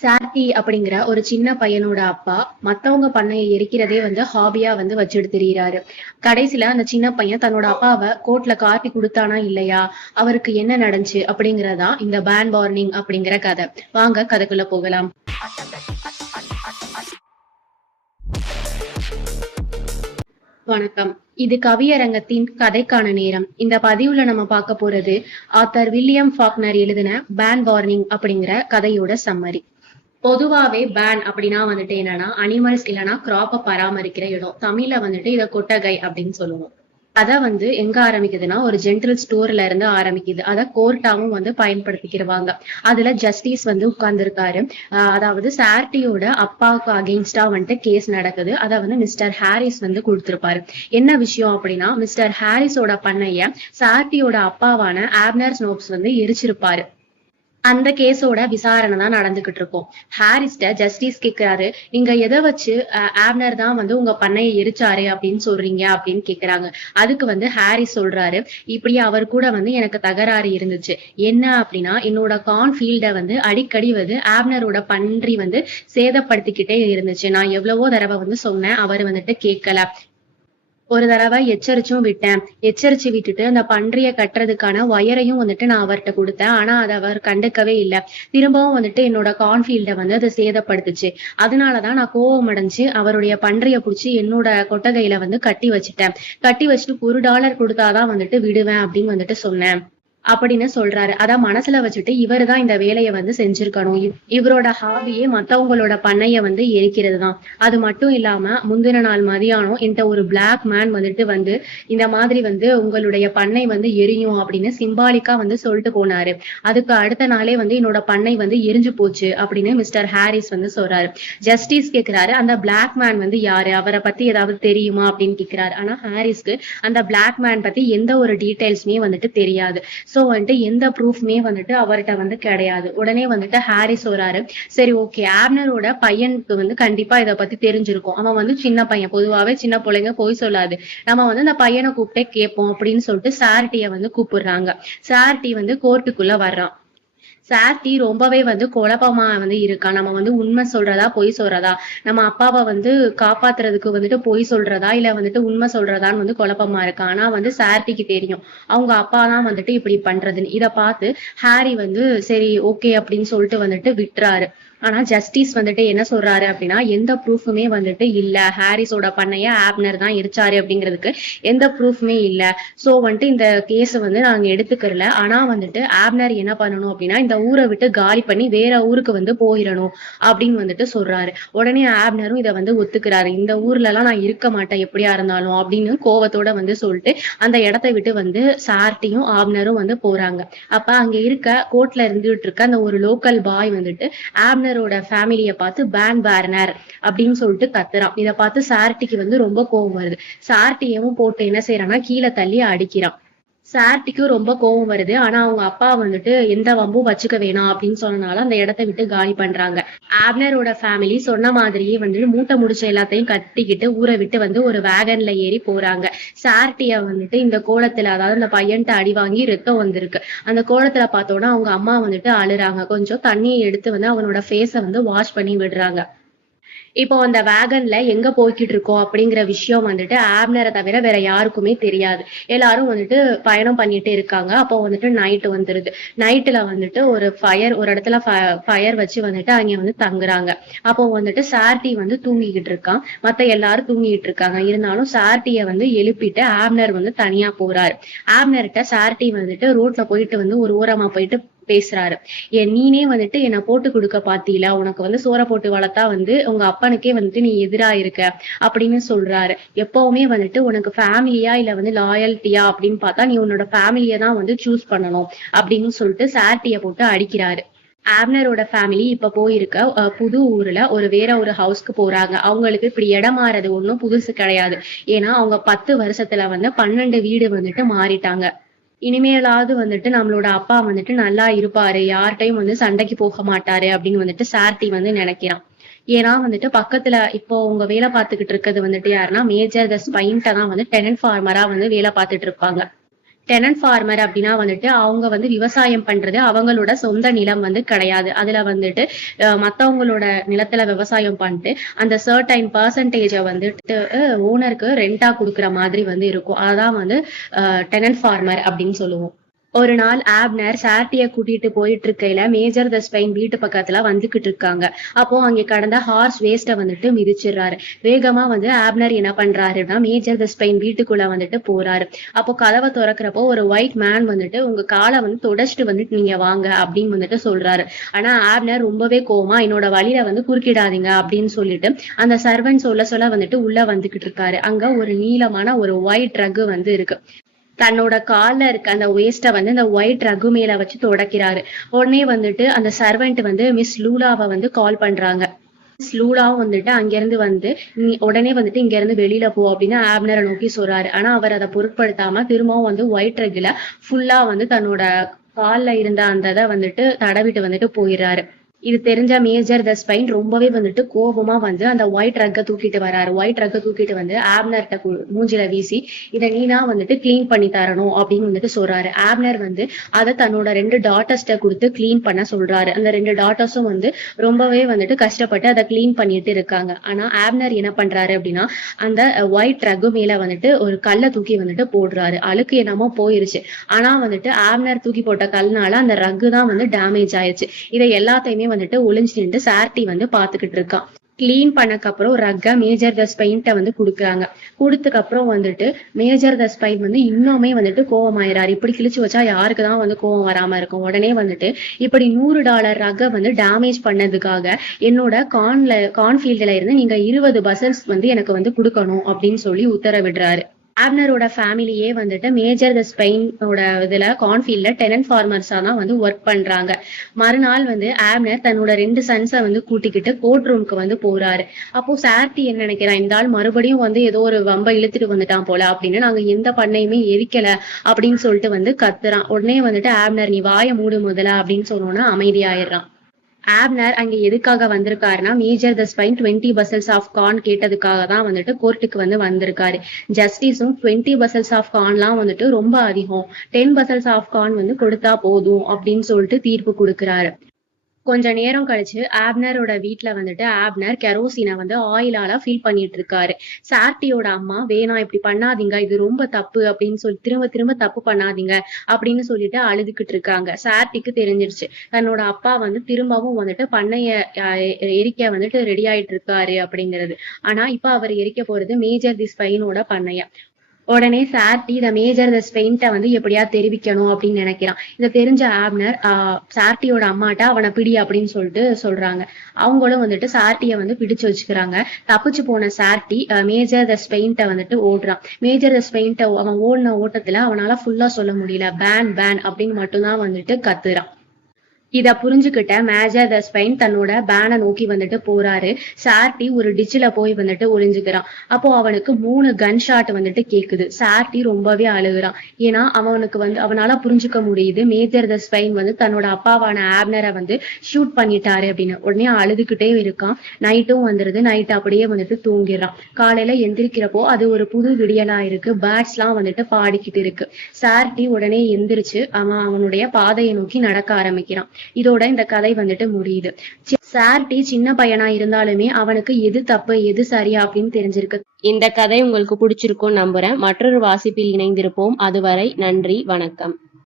சார்டி அப்படிங்கிற ஒரு சின்ன பையனோட அப்பா மத்தவங்க பண்ணைய எரிக்கிறதே வந்து ஹாபியா வந்து வச்சுட்டு திரியிறாரு கடைசியில அந்த சின்ன பையன் தன்னோட அப்பாவை கோர்ட்ல காட்டி கொடுத்தானா இல்லையா? அவருக்கு என்ன நடந்துச்சு அப்படிங்கறதா இந்த பேன் வார்னிங் அப்படிங்கிற கதை. வாங்க கதைக்குள்ள போகலாம். வணக்கம். இது கவியரங்கத்தின் கதைக்கான நேரம். இந்த பதிவுல நம்ம பார்க்க போறது ஆத்தர் வில்லியம் ஃபாக்னர் எழுதின பேன் வார்னிங் அப்படிங்கிற கதையோட சம்மரி பொதுவாவே பேன் அப்படின்னா வந்துட்டு என்னன்னா அனிமல்ஸ் இல்லைன்னா கிராப்பை பராமரிக்கிற இடம். தமிழ்ல வந்துட்டு இதை கொட்டகை அப்படின்னு சொல்லுவோம். அதை வந்து எங்க ஆரம்பிக்குதுன்னா ஒரு ஜென்ரல் ஸ்டோர்ல இருந்து ஆரம்பிக்குது. அத கோர்ட்டாவும் வந்து பயன்படுத்திக்கிறவாங்க அதுல ஜஸ்டிஸ் வந்து உட்கார்ந்துருக்காரு. அதாவது சார்டியோட அப்பாவுக்கு அகெயின்ஸ்டா வந்துட்டு கேஸ் நடக்குது. அத வந்து மிஸ்டர் ஹாரிஸ் வந்து கொடுத்திருப்பாரு. என்ன விஷயம் அப்படின்னா மிஸ்டர் ஹாரிஸோட பண்ணைய சார்டியோட அப்பாவான ஆப்னர் ஸ்னோப்ஸ் வந்து எரிச்சிருப்பாரு. அந்த கேஸோட விசாரணை தான் நடந்துகிட்டு இருக்கும். ஹாரிஸ்ட ஜஸ்டிஸ் கேக்குறாரு. நீங்க எதை வச்சு ஆப்னர் தான் வந்து உங்க பண்ணையை எரிச்சாரு அப்படின்னு சொல்றீங்க அப்படின்னு கேக்குறாங்க. அதுக்கு வந்து ஹாரிஸ் சொல்றாரு இப்படி அவர் கூட வந்து எனக்கு தகராறு இருந்துச்சு. என்ன அப்படின்னா என்னோட கான்ஃபீல்ட வந்து அடிக்கடி வந்து ஆப்னரோட பன்றி வந்து சேதப்படுத்திக்கிட்டே இருந்துச்சு. நான் எவ்வளவோ தடவை வந்து சொன்னேன் அவர் வந்துட்டு கேட்கல ஒரு தடவை எச்சரிச்சும் விட்டேன். எச்சரிச்சு விட்டுட்டு அந்த பன்றிய கட்டுறதுக்கான ஒயரையும் வந்துட்டு நான் அவர்கிட்ட கொடுத்தேன். ஆனா அதை அவர் கண்டுக்கவே இல்லை. திரும்பவும் வந்துட்டு என்னோட கான்ஃபீல்ட வந்து அதை சேதப்படுத்துச்சு. அதனாலதான் நான் கோவம் அடைஞ்சு அவருடைய பன்றிய பிடிச்சி என்னோட கொட்டகையில வந்து கட்டி வச்சுட்டேன். கட்டி வச்சுட்டு ஒரு டாலர் கொடுத்தாதான் வந்துட்டு விடுவேன் அப்படின்னு வந்துட்டு சொன்னேன். அப்படின்னு சொல்றாரு. அதான் மனசுல வச்சுட்டு இவரு தான் இந்த வேலையை வந்து செஞ்சிருக்கணும். இவ்- இவரோட ஹாபியே மத்தவங்களோட பண்ணைய வந்து எரிக்கிறது தான் அது மட்டும் இல்லாம முந்தின நாள் மதியானம் இந்த ஒரு பிளாக் மேன் வந்துட்டு வந்து இந்த மாதிரி வந்து உங்களுடைய பண்ணை வந்து எரியும் அப்படின்னு சிம்பாலிக்கா வந்து சொல்லிட்டு போனாரு. அதுக்கு அடுத்த நாளே வந்து என்னோட பண்ணை வந்து எரிஞ்சு போச்சு அப்படின்னு மிஸ்டர் ஹாரிஸ் வந்து சொல்றாரு. ஜஸ்டிஸ் கேக்குறாரு. அந்த பிளாக் மேன் வந்து யாரு? அவரை பத்தி ஏதாவது தெரியுமா அப்படின்னு கேக்குறாரு. ஆனா ஹாரிஸ்க்கு அந்த பிளாக் மேன் பத்தி எந்த ஒரு டீடைல்ஸுமே வந்துட்டு தெரியாது. சோ வந்துட்டு எந்த ப்ரூஃப்மே வந்துட்டு அவர்கிட்ட வந்து கிடையாது. உடனே வந்துட்டு ஹாரிஸ் சொல்றாரு சரி ஓகே ஆப்னரோட பையனுக்கு வந்து கண்டிப்பா இத பத்தி தெரிஞ்சிருக்கும். அவன் வந்து சின்ன பையன். பொதுவாவே சின்ன பிள்ளைங்க போய் சொல்லாது. நம்ம வந்து அந்த பையனை கூப்பிட்டே கேட்போம் அப்படின்னு சொல்லிட்டு சார்ட்டிய வந்து கூப்பிடுறாங்க. சார்ட்டி வந்து கோர்ட்டுக்குள்ள வர்றான். சார்ட்டி ரொம்பவே வந்து குழப்பமா வந்து இருக்கா? நம்ம வந்து உண்மை சொல்றதா பொய் சொல்றதா? நம்ம அப்பாவை வந்து காப்பாத்துறதுக்கு வந்துட்டு பொய் சொல்றதா? இல்ல வந்துட்டு உண்மை சொல்றதான்னு வந்து குழப்பமா இருக்கு? ஆனா வந்து சார்ட்டிக்கு தெரியும். அவங்க அப்பா தான் வந்துட்டு இப்படி பண்றதுன்னு. இத பார்த்து ஹாரி வந்து சரி ஓகே அப்படின்னு சொல்லிட்டு வந்துட்டு விட்டுறாரு. ஆனா ஜஸ்டிஸ் வந்துட்டு என்ன சொல்றாரு அப்படின்னா எந்த ப்ரூஃபுமே வந்துட்டு இல்ல. ஹாரிஸோட பண்ணைய ஆப்னர் தான் இருச்சாரு அப்படிங்கிறதுக்கு எந்த ப்ரூஃப்மே இல்ல. சோ வந்துட்டு இந்த கேஸ் வந்து நாங்க எடுத்துக்கிறல. ஆனா வந்துட்டு ஆப்னர் என்ன பண்ணணும் அப்படின்னா இந்த ஊரை விட்டு காலி பண்ணி வேற ஊருக்கு வந்து போயிடணும் அப்படின்னு வந்துட்டு சொல்றாரு. உடனே ஆப்னரும் இதை வந்து ஒத்துக்கிறாரு. இந்த ஊர்ல எல்லாம் நான் இருக்க மாட்டேன் எப்படியா இருந்தாலும் அப்படின்னு கோவத்தோட வந்து சொல்லிட்டு அந்த இடத்த விட்டு வந்து சார்ட்டியும் ஆப்னரும் வந்து போறாங்க. அப்ப அங்க இருக்க கோர்ட்ல இருந்துட்டு இருக்க அந்த ஒரு லோக்கல் பாய் வந்துட்டு ஆப்னர் ஆப்னரோட ஃபேமிலியை பார்த்து பேன் பேர்னர் அப்படின்னு சொல்லிட்டு கத்துறான். இத பார்த்து சார்ட்டிக்கு வந்து ரொம்ப கோவம் வருது. சார்ட்டியவும் போட்டு என்ன செய்யறான்னா கீழே தள்ளி அடிக்கிறான். சார்ட்டிக்கும் ரொம்ப கோவம் வருது. ஆனா அவங்க அப்பா வந்துட்டு எந்த வம்பும் வச்சுக்க வேணாம் அப்படின்னு சொன்னனால அந்த இடத்த விட்டு காலி பண்றாங்க. ஆப்னரோட ஃபேமிலி சொன்ன மாதிரியே வந்துட்டு மூட்டை முடிச்ச எல்லாத்தையும் கட்டிக்கிட்டு ஊரை விட்டு வந்து ஒரு வேகன்ல ஏறி போறாங்க. சார்ட்டிய வந்துட்டு இந்த கோலத்துல அதாவது அந்த பையன்ட்ட அடி வாங்கி ரத்தம் வந்திருக்கு. அந்த கோலத்துல பார்த்தோன்னா அவங்க அம்மா வந்துட்டு அழுறாங்க. கொஞ்சம் தண்ணியை எடுத்து வந்து அவனோட ஃபேஸை வந்து வாஷ் பண்ணி விடுறாங்க. இப்போ அந்த வேகன்ல எங்க போய்கிட்டு இருக்கோம் அப்படிங்கிற விஷயம் வந்துட்டு ஆப்னரை தவிர வேற யாருக்குமே தெரியாது. எல்லாரும் வந்துட்டு பயணம் பண்ணிட்டு இருக்காங்க. அப்போ வந்துட்டு நைட்டு வந்துருது. நைட்டுல வந்துட்டு ஒரு ஃபயர் ஒரு இடத்துல ஃபயர் வச்சு வந்துட்டு அங்க வந்து தங்குறாங்க. அப்போ வந்துட்டு சார்டி வந்து தூங்கிக்கிட்டு இருக்கான். மத்த எல்லாரும் தூங்கிட்டு இருக்காங்க. இருந்தாலும் சார்டிய வந்து எழுப்பிட்டு ஆப்னர் வந்து தனியா போறாரு. ஆப்னர்கிட்ட சார்டி வந்துட்டு ரோட்ல போயிட்டு வந்து ஒரு ஓரமா போயிட்டு பேசுறாரு. என் நீனே வந்துட்டு என்ன போட்டு கொடுக்க பாத்தீல? உனக்கு வந்து சோற போட்டு வளர்த்தா வந்து உங்க அப்பனுக்கே வந்துட்டு நீ எதிரா இருக்க? அப்படின்னு சொல்றாரு. எப்பவுமே வந்துட்டு உனக்கு ஃபேமிலியா இல்ல வந்து லாயல்ட்டியா அப்படின்னு பார்த்தா நீ உன்னோட ஃபேமிலியை தான் வந்து சூஸ் பண்ணணும். அப்படின்னு சொல்லிட்டு சார்ட்டிய போட்டு அடிக்கிறாரு. ஆப்னரோட ஃபேமிலி இப்ப போயிருக்க புது ஊர்ல ஒரு வேற ஒரு ஹவுஸ்க்கு போறாங்க. அவங்களுக்கு இப்படி இடம் மாறது புதுசு கிடையாது. ஏன்னா அவங்க பத்து வருஷத்துல வந்து பன்னெண்டு வீடு வந்துட்டு மாறிட்டாங்க. இனிமேலாவது வந்துட்டு நம்மளோட அப்பா வந்துட்டு நல்லா இருப்பாரு யார்கிட்டையும் வந்து சண்டைக்கு போக மாட்டாரு அப்படின்னு வந்துட்டு சார்த்தி வந்து நினைக்கிறான். ஏன்னா வந்துட்டு பக்கத்துல இப்போ உங்க வேலை பார்த்துக்கிட்டு இருக்கிறது வந்துட்டு யாருன்னா மேஜர் த ஸ்பைன்ட்ட தான் வந்து டெனன்ட் ஃபார்மரா வந்து வேலை பார்த்துட்டு இருப்பாங்க. டெனன்ட் ஃபார்மர் அப்படின்னா வந்துட்டு அவங்க வந்து விவசாயம் பண்றது அவங்களோட சொந்த நிலம் வந்து கிடையாது. அதுல வந்துட்டு அஹ், மத்தவங்களோட நிலத்துல விவசாயம் பண்ணிட்டு அந்த சர்டைன் பர்சன்டேஜை வந்துட்டு ஓனருக்கு ரெண்டா கொடுக்குற மாதிரி வந்து இருக்கும். அதான் வந்து டெனன்ட் ஃபார்மர் அப்படின்னு சொல்லுவோம். ஒரு நாள் ஆப்னர் சார்ட்டிய கூட்டிட்டு போயிட்டு இருக்கையில மேஜர் த ஸ்பெயின் வீட்டு பக்கத்துல வந்துகிட்டு இருக்காங்க. அப்போ அங்க கடந்த ஹார்ஸ் வேஸ்ட வந்துட்டு மிதிச்சிடுறாரு. வேகமா வந்து ஆப்னர் என்ன பண்றாருன்னா மேஜர் த ஸ்பெயின் வீட்டுக்குள்ள வந்துட்டு போறாரு. அப்போ கதவை திறக்கிறப்போ ஒரு ஒயிட் மேன் வந்துட்டு உங்க காலை வந்து தொடச்சிட்டு வந்துட்டு நீங்க வாங்க அப்படின்னு வந்துட்டு சொல்றாரு. ஆனா ஆப்னர் ரொம்பவே கோவமா என்னோட வழியில வந்து குறுக்கிடாதீங்க அப்படின்னு சொல்லிட்டு அந்த சர்வன் சொல்ல சொல்ல வந்துட்டு உள்ள வந்துகிட்டு இருக்காரு. அங்க ஒரு நீளமான ஒரு ஒயிட் ட்ரக் வந்து இருக்கு. தன்னோட காலில் இருக்க அந்த வேஸ்ட வந்து இந்த ஒயிட் ரகு மேல வச்சு துடைக்கிறாரு. உடனே வந்துட்டு அந்த சர்வெண்ட் வந்து மிஸ் லூலாவை வந்து கால் பண்றாங்க. மிஸ் லூலாவும் வந்துட்டு அங்கிருந்து வந்து நீ உடனே வந்துட்டு இங்க இருந்து வெளியில போ அப்படின்னு ஆப்னரை நோக்கி சொல்றாரு. ஆனா அவர் அதை பொருட்படுத்தாம திரும்பவும் வந்து ஒயிட் ரகுல ஃபுல்லா வந்து தன்னோட கால்ல இருந்த அந்த இதை வந்துட்டு தடவிட்டு வந்துட்டு போயிடுறாரு. இது தெரிஞ்ச மேஜர் த ஸ்பைன் ரொம்பவே வந்துட்டு கோபமா வந்து அந்த ஒயிட் ரக்க தூக்கிட்டு வராரு. ஒயிட் ரக்க தூக்கிட்டு வந்து ஆப்னர்ட்ட கு- மூஞ்சில வீசி இதை நீனா வந்துட்டு க்ளீன் பண்ணி தரணும் அப்படின்னு வந்துட்டு சொல்றாரு. ஆப்னர் வந்து அதை தன்னோட ரெண்டு டாட்டர்ஸ்ட கொடுத்து க்ளீன் பண்ண சொல்றாரு. அந்த ரெண்டு டாட்டர்ஸும் வந்து ரொம்பவே வந்துட்டு கஷ்டப்பட்டு அதை க்ளீன் பண்ணிட்டு இருக்காங்க. ஆனா ஆப்னர் என்ன பண்றாரு அப்படின்னா அந்த ஒயிட் ரகு மேல வந்துட்டு ஒரு கல்லை தூக்கி வந்துட்டு போடுறாரு. அழுக்கு என்னமோ போயிருச்சு. ஆனா வந்துட்டு ஆப்னர் தூக்கி போட்ட கல்னால அந்த ரகு தான் வந்து டேமேஜ் ஆயிருச்சு. இதை எல்லாத்தையுமே வந்துட்டு ஒளிஞ்சு நின்று சார்ட்டி வந்து பாத்துக்கிட்டு இருக்கான் கிளீன் பண்ணக்கு அப்புறம் ரக்கா மேஜர் த ஸ்பெயின்ட்ட வந்து கொடுக்குறாங்க. கொடுத்துக்கு அப்புறம் வந்துட்டு மேஜர் த ஸ்பெயின் வந்து இன்னுமே வந்துட்டு கோவமாயிராரு இப்படி கிழிச்சு வச்சா யாருக்கு தான் வந்து கோவம் வராம இருக்கும்? உடனே வந்துட்டு இப்படி நூறு டாலர் ரக வந்து டேமேஜ் பண்ணதுக்காக என்னோட கான்ல கான்ஃபீல்டுல இருந்து நீங்க இருபது பசல்ஸ் வந்து எனக்கு வந்து கொடுக்கணும் அப்படின்னு சொல்லி உத்தரவிடுறாரு. ஆப்னரோட ஃபேமிலியே வந்துட்டு மேஜர் த ஸ்பெயினோட இதுல கான்ஃபீல்ட்ல டெனன்ட் ஃபார்மர்ஸா தான் வந்து ஒர்க் பண்றாங்க. மறுநாள் வந்து ஆப்னர் தன்னோட ரெண்டு சன்ஸை வந்து கூட்டிக்கிட்டு கோர்ட் ரூம்க்கு வந்து போறாரு. அப்போ சார்ட்டி என்ன நினைக்கிறான் இந்த ஆள் மறுபடியும் வந்து ஏதோ ஒரு வம்ப இழுத்துட்டு வந்துட்டான் போல அப்படின்னு நாங்க எந்த பண்ணையுமே எரிக்கல அப்படின்னு சொல்லிட்டு வந்து கத்துறான். உடனே வந்துட்டு ஆப்னர் நீ வாய மூடு முதல்ல அப்படின்னு சொன்னோன்னா அமைதியாயிடுறான். ஆப்னர் அங்க எதுக்காக வந்திருக்காருன்னா major the spine twenty puzzles of Khan கேட்டதுக்காக தான் வந்துட்டு கோர்ட்டுக்கு வந்து வந்திருக்காரு. ஜஸ்டிஸும் டுவெண்ட்டி பசல்ஸ் ஆஃப் கார்ன்லாம் வந்துட்டு ரொம்ப அதிகம். டென் பசல்ஸ் ஆஃப் கான் வந்து கொடுத்தா போதும் அப்படின்னு சொல்லிட்டு தீர்ப்பு கொடுக்குறாரு. கொஞ்ச நேரம் கழிச்சு ஆப்னரோட வீட்ல வந்துட்டு ஆப்னர் கெரோசினை வந்து ஆயிலால ஃபீல் பண்ணிட்டு இருக்காரு சார்ட்டியோட அம்மா வேணாம் இப்படி பண்ணாதீங்க இது ரொம்ப தப்பு அப்படின்னு சொல்லி திரும்ப திரும்ப தப்பு பண்ணாதீங்க அப்படின்னு சொல்லிட்டு அழுதுகிட்டு இருக்காங்க சார்ட்டிக்கு தெரிஞ்சிருச்சு. தன்னோட அப்பா வந்து திரும்பவும் வந்துட்டு பண்ணைய எரிக்க வந்துட்டு ரெடி ஆயிட்டு இருக்காரு அப்படிங்கிறது. ஆனா இப்ப அவர் எரிக்க போறது மேஜர் தி ஸ்பெயினோட பண்ணைய. உடனே சார்ட்டி த மேஜர் த ஸ்பெயின்ட்ட வந்து எப்படியா தெரிவிக்கணும்? அப்படின்னு நினைக்கிறான். இதை தெரிஞ்ச ஆப்னர் சார்டியோட சார்ட்டியோட அம்மாட்ட அவனை பிடி அப்படின்னு சொல்லிட்டு சொல்றாங்க. அவங்களும் வந்துட்டு சார்ட்டிய வந்து பிடிச்சு வச்சுக்கிறாங்க. தப்பிச்சு போன சார்ட்டி மேஜர் த ஸ்பெயின்ட்ட வந்துட்டு ஓடுறான். மேஜர் த ஸ்பெயின்ட்ட அவன் ஓடின ஓட்டத்துல அவனால ஃபுல்லா சொல்ல முடியல. பேன் பேன் அப்படின்னு மட்டும்தான் வந்துட்டு கத்துறான். இத புரிஞ்சுக்கிட்ட மேஜர் த ஸ்பெயின் தன்னோட பேனை நோக்கி வந்துட்டு போறாரு. சார்டி ஒரு டிச்சில போய் வந்துட்டு ஒளிஞ்சுக்கிறான். அப்போ அவனுக்கு மூணு கன் ஷாட் வந்துட்டு கேக்குது. சார்டி ரொம்பவே அழுகுறான். ஏன்னா அவனுக்கு வந்து அவனால புரிஞ்சுக்க முடியுது. மேஜர் த ஸ்பெயின் வந்து தன்னோட அப்பாவான ஆப்னரை வந்து ஷூட் பண்ணிட்டாரு அப்படின்னு. உடனே அழுதுகிட்டே இருக்கான். நைட்டும் வந்துருது. நைட் அப்படியே வந்துட்டு தூங்கிடுறான். காலையில எந்திரிக்கிறப்போ அது ஒரு புது விடியலா இருக்கு. பேர்ட்ஸ் எல்லாம் வந்துட்டு பாடிக்கிட்டு இருக்கு. சார்டி உடனே எந்திரிச்சு அவன் அவனுடைய பாதையை நோக்கி நடக்க ஆரம்பிக்கிறான். இதோட இந்த கதை வந்துட்டு முடியுது. சி- சார்ட்டி சின்ன பையனா இருந்தாலுமே அவனுக்கு எது தப்பு எது சரியா அப்படின்னு தெரிஞ்சிருக்கு. இந்த கதை உங்களுக்கு பிடிச்சிருக்கும் நம்புறேன். மற்றொரு வாசிப்பில் இணைந்திருப்போம். அதுவரை நன்றி வணக்கம்.